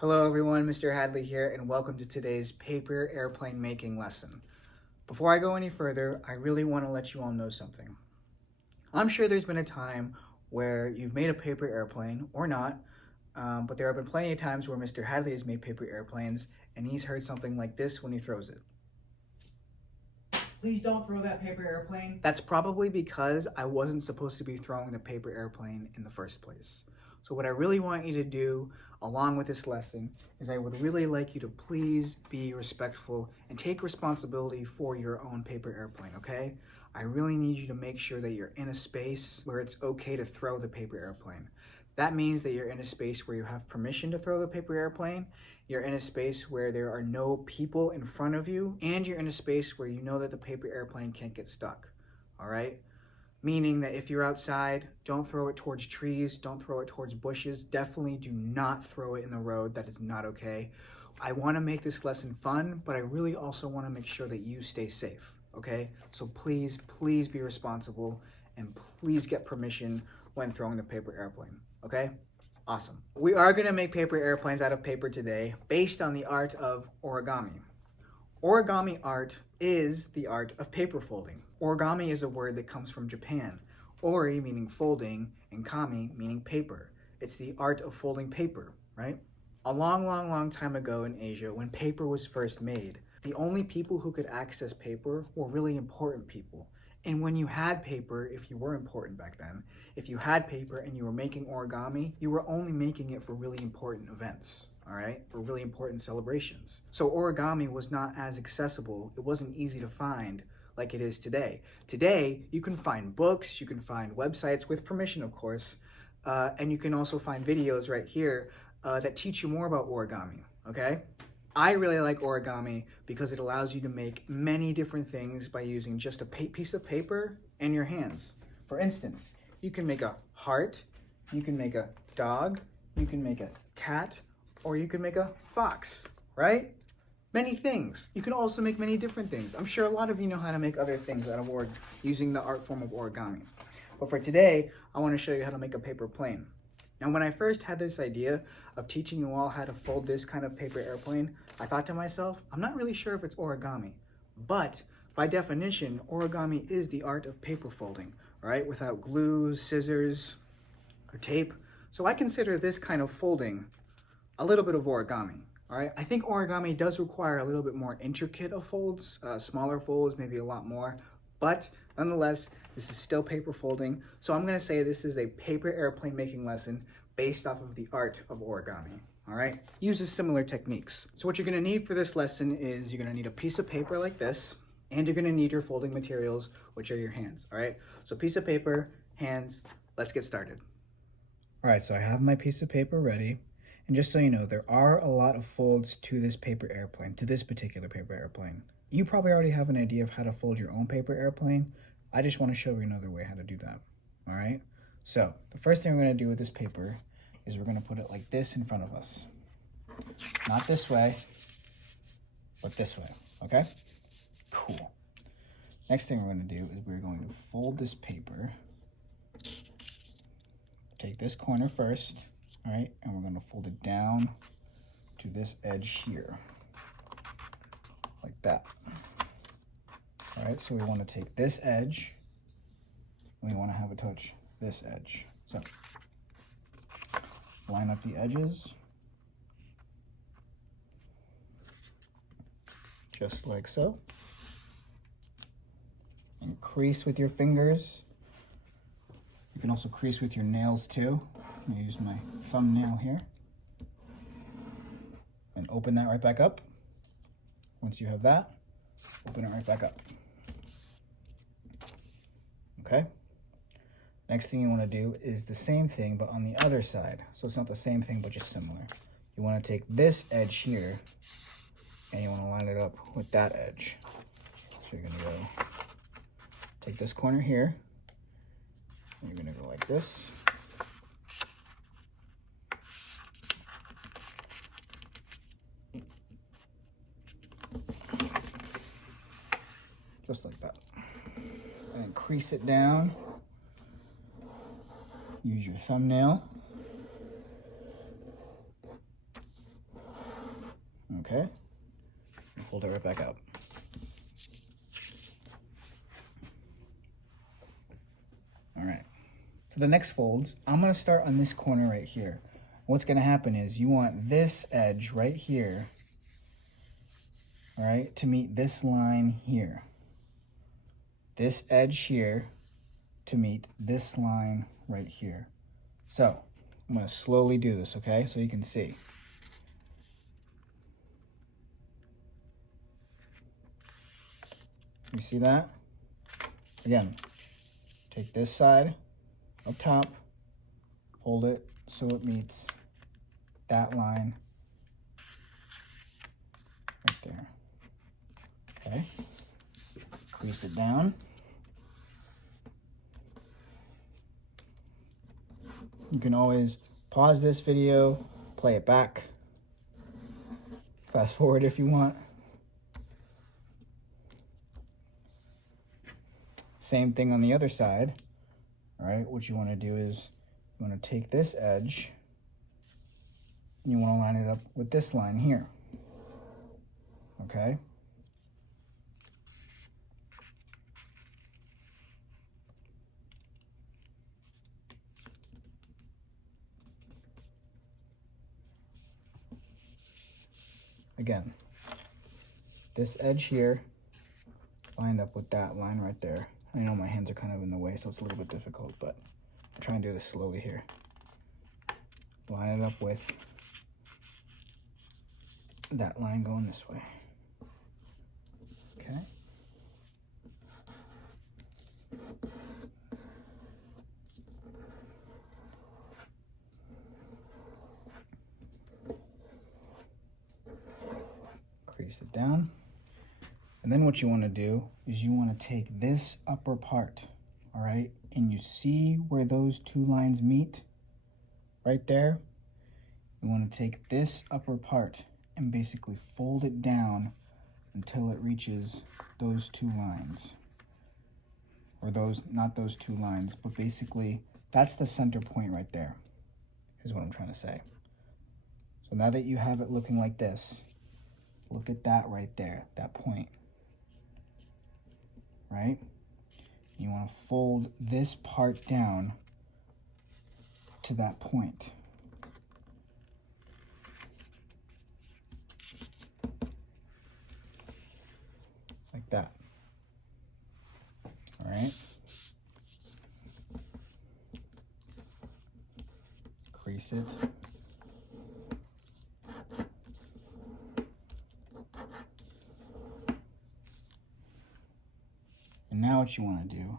Hello everyone, Mr. Hadley here, and welcome to today's paper airplane making lesson. Before I go any further, I really want to let you all know something. I'm sure there's been a time where you've made a paper airplane, or not, but there have been plenty of times where Mr. Hadley has made paper airplanes, and he's heard something like this when he throws it. Please don't throw that paper airplane. That's probably because I wasn't supposed to be throwing the paper airplane in the first place. So what I really want you to do along with this lesson is I would really like you to please be respectful and take responsibility for your own paper airplane, okay? I really need you to make sure that you're in a space where it's okay to throw the paper airplane. That means that you're in a space where you have permission to throw the paper airplane, you're in a space where there are no people in front of you, and you're in a space where you know that the paper airplane can't get stuck, all right? Meaning that if you're outside, don't throw it towards trees, don't throw it towards bushes, definitely do not throw it in the road. That is not okay. I want to make this lesson fun, but I really also want to make sure that you stay safe, okay? So please be responsible and please get permission when throwing the paper airplane, okay? Awesome. We are going to make paper airplanes out of paper today based on the art of origami. Origami art is the art of paper folding. Origami is a word that comes from Japan. Ori meaning folding and kami meaning paper. It's the art of folding paper, right? A long time ago in Asia, when paper was first made, the only people who could access paper were really important people. And when you had paper, if you were important back then, if you had paper and you were making origami, you were only making it for really important events, all right? For really important celebrations. So origami was not as accessible. It wasn't easy to find like it is today. Today, you can find books, you can find websites with permission, of course, and you can also find videos right here that teach you more about origami, okay? I really like origami because it allows you to make many different things by using just a piece of paper and your hands. For instance, you can make a heart, you can make a dog, you can make a cat, or you can make a fox, right? Many things. You can also make many different things. I'm sure a lot of you know how to make other things out of using the art form of origami. But for today, I want to show you how to make a paper plane. Now, when I first had this idea of teaching you all how to fold this kind of paper airplane, I thought to myself, I'm not really sure if it's origami. But by definition, origami is the art of paper folding, right? Without glue, scissors, or tape. So I consider this kind of folding a little bit of origami, all right? I think origami does require a little bit more intricate of folds, smaller folds, maybe a lot more. But nonetheless, this is still paper folding. So I'm gonna say this is a paper airplane making lesson based off of the art of origami, all right? Uses similar techniques. So what you're gonna need for this lesson is you're gonna need a piece of paper like this, and you're gonna need your folding materials, which are your hands, all right? So piece of paper, hands, let's get started. All right, so I have my piece of paper ready. And just so you know, there are a lot of folds to this paper airplane, to this particular paper airplane. You probably already have an idea of how to fold your own paper airplane. I just want to show you another way how to do that, all right? So the first thing we're going to do with this paper is we're going to put it like this in front of us. Not this way, but this way, okay? Cool. Next thing we're going to do is we're going to fold this paper. Take this corner first, all right? And we're going to fold it down to this edge here, like that. All right, so we want to take this edge, we want to have it touch this edge. So line up the edges, just like so. And crease with your fingers. You can also crease with your nails too. I'm gonna use my thumbnail here. And open that right back up. Once you have that, open it right back up. Okay? Next thing you want to do is the same thing, but on the other side. So it's not the same thing, but just similar. You want to take this edge here, and you want to line it up with that edge. So you're going to go take this corner here, and you're going to go like this. Just like that. And crease it down. Use your thumbnail. Okay? And fold it right back out. All right. So the next folds, I'm going to start on this corner right here. What's going to happen is you want this edge right here, all right, to meet this line here. This edge here to meet this line right here. So I'm going to slowly do this, okay, so you can see. You see that? Again, take this side up top, hold it so it meets that line right there. Okay, crease it down. You can always pause this video, play it back, fast forward if you want. Same thing on the other side. All right, what you want to do is you want to take this edge and you want to line it up with this line here. Okay? Again, this edge here lined up with that line right there. I know my hands are kind of in the way, so it's a little bit difficult, but I'm trying to do this slowly here. Line it up with that line going this way. Okay? Crease it down. And then what you want to do is you want to take this upper part, all right? And you see where those two lines meet right there? You want to take this upper part and basically fold it down until it reaches those two lines. Or those, not those two lines, but basically that's the center point right there, is what I'm trying to say. So now that you have it looking like this, look at that right there, that point. Right? You want to fold this part down to that point. Like that. All right? Crease it. And now what you want to do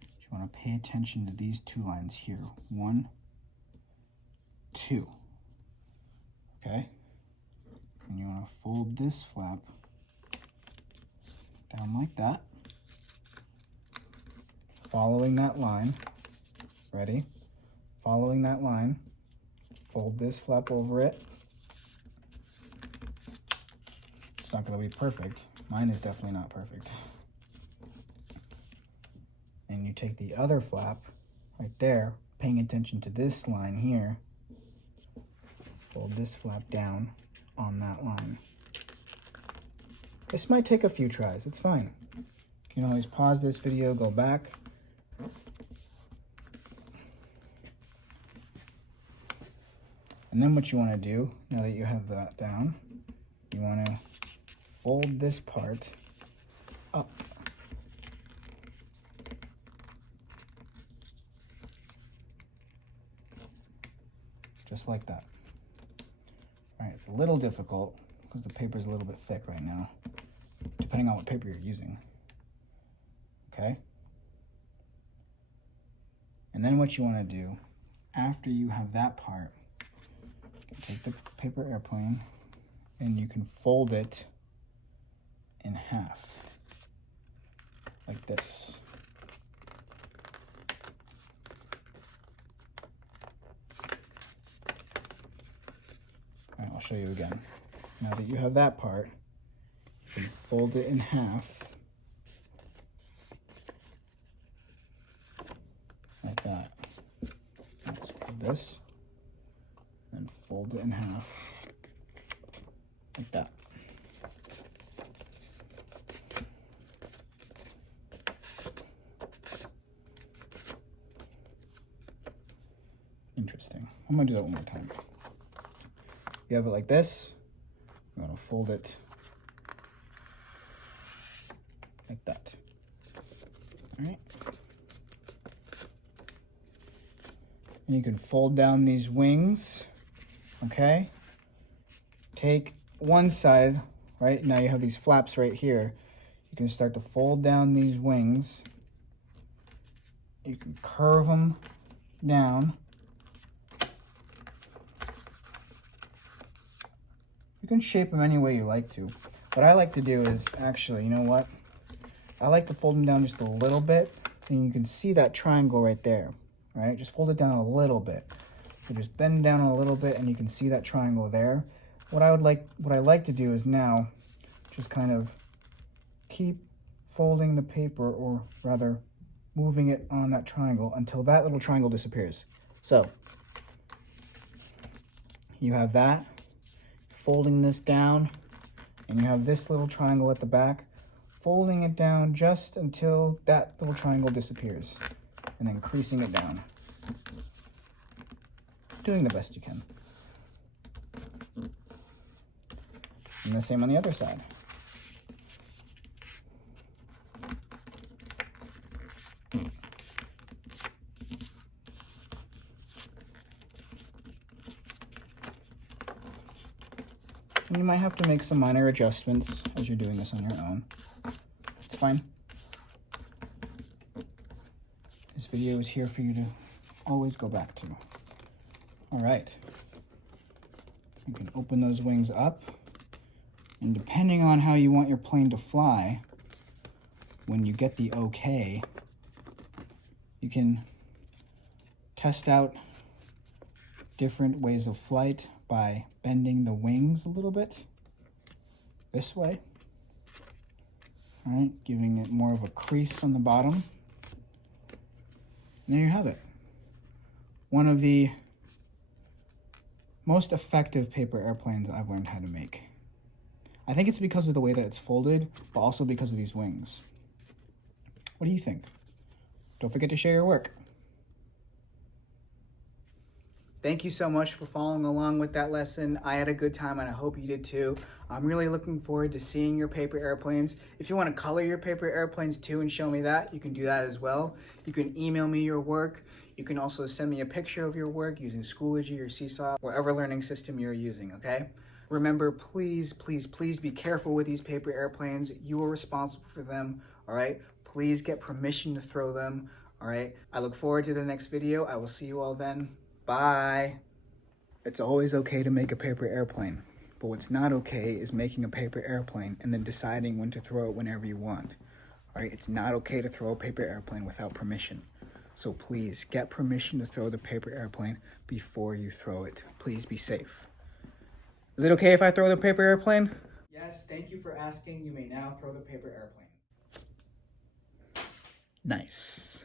is you want to pay attention to these two lines here. 1, 2. Okay? And you want to fold this flap down like that. Following that line. Ready? Following that line. Fold this flap over it. It's not going to be perfect. Mine is definitely not perfect. And you take the other flap right there, paying attention to this line here, fold this flap down on that line. This might take a few tries, it's fine. You can always pause this video, go back. And then what you want to do, now that you have that down, you want to fold this part up. Just like that. All right, it's a little difficult because the paper is a little bit thick right now, depending on what paper you're using. Okay? And then what you want to do, after you have that part, you can take the paper airplane and you can fold it in half, like this. All right, I'll show you again. Now that you have that part, you can fold it in half, like that. Let's put this, and fold it in half, like that. I'm gonna do that one more time. You have it like this. You want to fold it like that. All right. And you can fold down these wings, okay? Take one side, right? Now you have these flaps right here. You can start to fold down these wings. You can curve them down. You can shape them any way you like to. What I like to do is actually, you know what? I like to fold them down just a little bit, and you can see that triangle right there, right? Just fold it down a little bit. So just bend down a little bit, and you can see that triangle there. What I like to do is now just kind of keep folding the paper, or rather moving it on that triangle until that little triangle disappears. So you have that, folding this down, and you have this little triangle at the back, folding it down just until that little triangle disappears, and then creasing it down. Doing the best you can. And the same on the other side. And you might have to make some minor adjustments as you're doing this on your own. It's fine. This video is here for you to always go back to. All right. You can open those wings up, and depending on how you want your plane to fly, when you get the okay, you can test out different ways of flight by bending the wings a little bit this way. All right, giving it more of a crease on the bottom. And there you have it. One of the most effective paper airplanes I've learned how to make. I think it's because of the way that it's folded, but also because of these wings. What do you think? Don't forget to share your work. Thank you so much for following along with that lesson. I had a good time, and I hope you did too. I'm really looking forward to seeing your paper airplanes. If you want to color your paper airplanes too and show me that, you can do that as well. You can email me your work. You can also send me a picture of your work using Schoology or Seesaw, whatever learning system you're using, okay? Remember, please, please, please be careful with these paper airplanes. You are responsible for them, all right? Please get permission to throw them, all right? I look forward to the next video. I will see you all then. Bye. It's always okay to make a paper airplane, but what's not okay is making a paper airplane and then deciding when to throw it whenever you want. All right, it's not okay to throw a paper airplane without permission. So please get permission to throw the paper airplane before you throw it. Please be safe. Is it okay if I throw the paper airplane? Yes, thank you for asking. You may now throw the paper airplane. Nice.